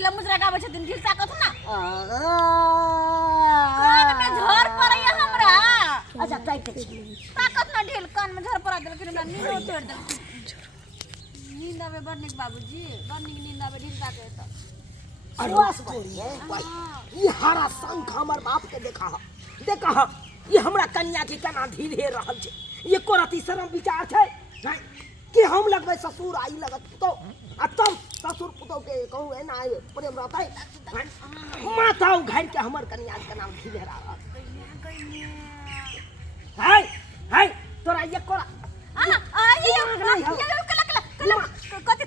मिथिला मुजरा गाबै छथिन ढील ताकत ना कान में झर पड़ैया हमरा। अच्छा काट दे ताकत ना ढील कान में झर पड़ा देलखिन हमरा नींद तोड़ देलखिन। नींद आवे बड़ निक बाबूजी बड़ निक नींद आवे ढील ताके त। अरवास भाई ये हरा शंख हमर बाप के देखा ये हमरा कन्या के केना ढील हे रहल छै। ये कोरती शरम विचार छै कि हम लगबै ससुर आई लगत तो आ तब ससुर पुतौ के कहू है ना प्रेम रहतै माथा उघाड़ के हमर कन्या के नाम ढील हे रहल है तोरा ये कोरा कते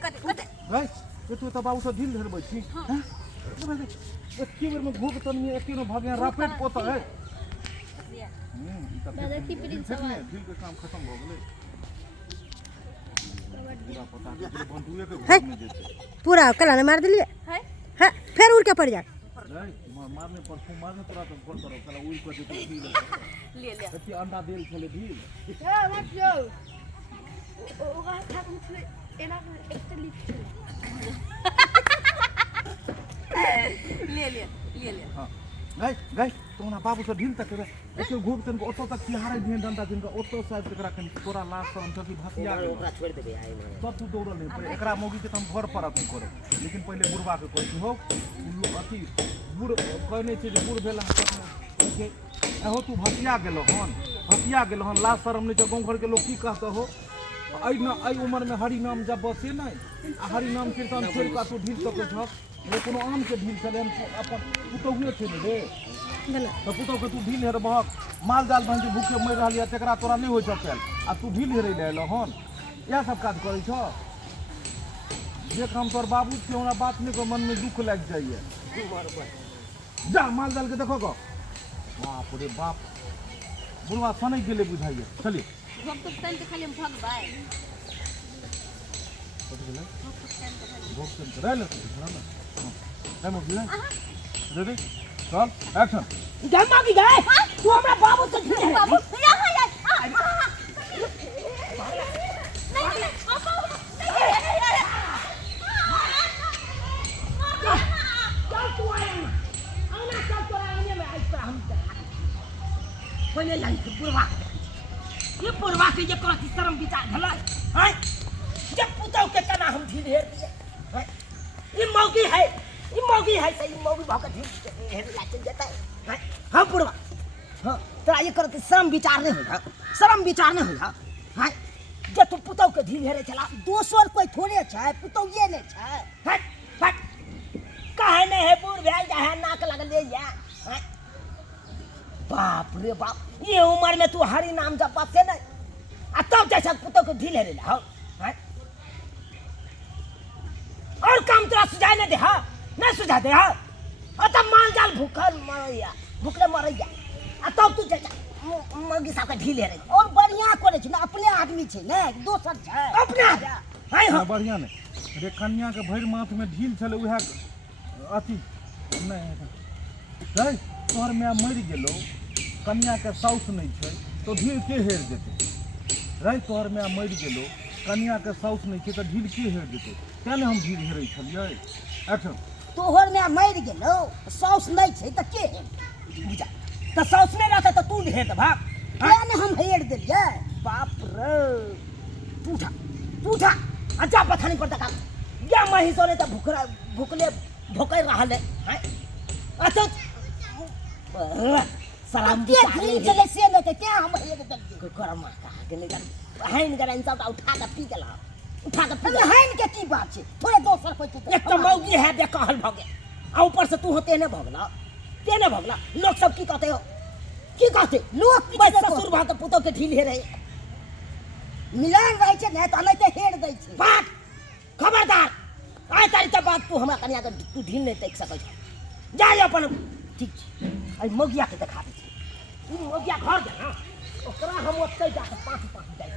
भाई ये तू त बाबू से ढील धरबै छी हैं एके बेर में घूक तन में एके न भागे रापेट पोता है दादा की प्रिंस सवाल ढील के काम खत्म हो गेलै पूरा पता के बंधुए के है घर में जेते पूरा कला ने मार दिलिए है है फिर उड़ के पड़ जाए मारने पर मारने तोरा तो घर करो कला उड़ के जेते ढील ले एके अंडा देल छले ढील ए मत जो ओगा था मुझे एना एक्स्ट्रा लिख ले हां गई तोना बाबू से ढील तक रे एके घूक तन को ओतो तक तिहारे दिन डंडा दिन का ओतो साइड तक रखन तोरा लाश से हम की भसिया ओकरा छोड़ देबे आई में सब तू दौड़ल नहीं पर एकरा मोगी के हम घर पर अपन करो लेकिन पहले बुढ़वा के कहती हो अथी बुढ़ कहने छै जे बुढ़ भेला के एहो तू भसिया गेलो हन लाश शर्म नहीं छ गांव घर के लोग की कहत हो आई उम्र में हरि नाम जब बसे नहीं हरि नाम कीर्तन छोड़ का तू ढील तक छ ये कोनो आम के ढील चले अपन पुतौहे छै ने रे तो पुतौ के तू ढील हेर बहक माल जाल बन के भूखे मर रहल या तेकरा तोरा नहीं होय चल आ तू ढील हेरै लेलो हन यह सब काज करै छ देख हम तोर बाबू के हमरा बात नहीं को मन में दुख लग जाइए जा माल जाल के देखो को बाप रे बाप बुढ़वा सनै गेले बुझाइए चलिए भग तो तन के खाली भग भाई कथि गेलै भोग से करे ले ना टाइम हो गया रेडी चल एक्शन गए मागी गए तू हमरा बाबू से ढील बाबू यहां नहीं पहले लाई बुढ़वा ये बुढ़वा के ये कोरती शरम विचार भला है जब पुतौ के केना हम ढील हेर दिए हैं ई मौगी है सही मौगी भाग ढील हेर ला चल जाता है हां बुढ़वा हां तोरा ये कोरती शरम विचार नहीं होगा हैं जे तू पुतौ के ढील हेरे चला दोसर कोई थोड़े छै पुतौ ये नहीं छै हट काहे नहीं है बूढ़ भेल जाए नाक लगले या हैं बाप रे बाप ये उम्र में तू हरि नाम जब बसे नहीं आ तब जैसा पुतौ के ढील हेरे ला हैं और काम तोरा सुझाई नहीं दे नहीं सुझा दे तब माल जाल भूखले मरैया आ तब तू जैसा मगी सब के ढील हेरे और बढ़िया करे छै ना अपने आदमी छै ने दोसर छै अपने हाय ना बढ़िया ने रे कन्या के भर माथ में ढील छले उहा अथी नहीं गई तोहर में मर गेलो कन्या के साउस नहीं छै तो ढील के हेर देते रे तोहर में मर गेलो कन्या के साउस नहीं छै तो ढील के हेर देते केने हम ढील हेरै छलियै अच्छा तोहर में मर गेलो साउस नहीं छै त के हेर बुझा त साउस में रहता त तू हेर त भाग केने हम हेर देलियै बाप रे पूठा अच्छा पथानी पर तका या महिसो ने त भुकले रहले हैं अच्छा सलाम के ढील चले से न के क्या हम हेर देलियै कोई करम का के नहीं जान हाइन गरन सब उठा के पी गेला हाइन के की बात छै थोड़े दोसर कोई एक तो मौगी है बेकहल भगे आ ऊपर से तू होते ने भगला लोग सब की कहते हो लोग बस ससुर भात पुतो के ढील हेरे मिलान रहे छै ने त नहीं ते हेर दै छै बात खबरदार आइ तारी त बात तू हमरा कन्या के तू ढील नहीं देख सकै छै जाय अपन ठीक छै आई मौगिया के देखा दे तू मौगिया घर जा ओकरा हम ओतै जा के पाँच जाय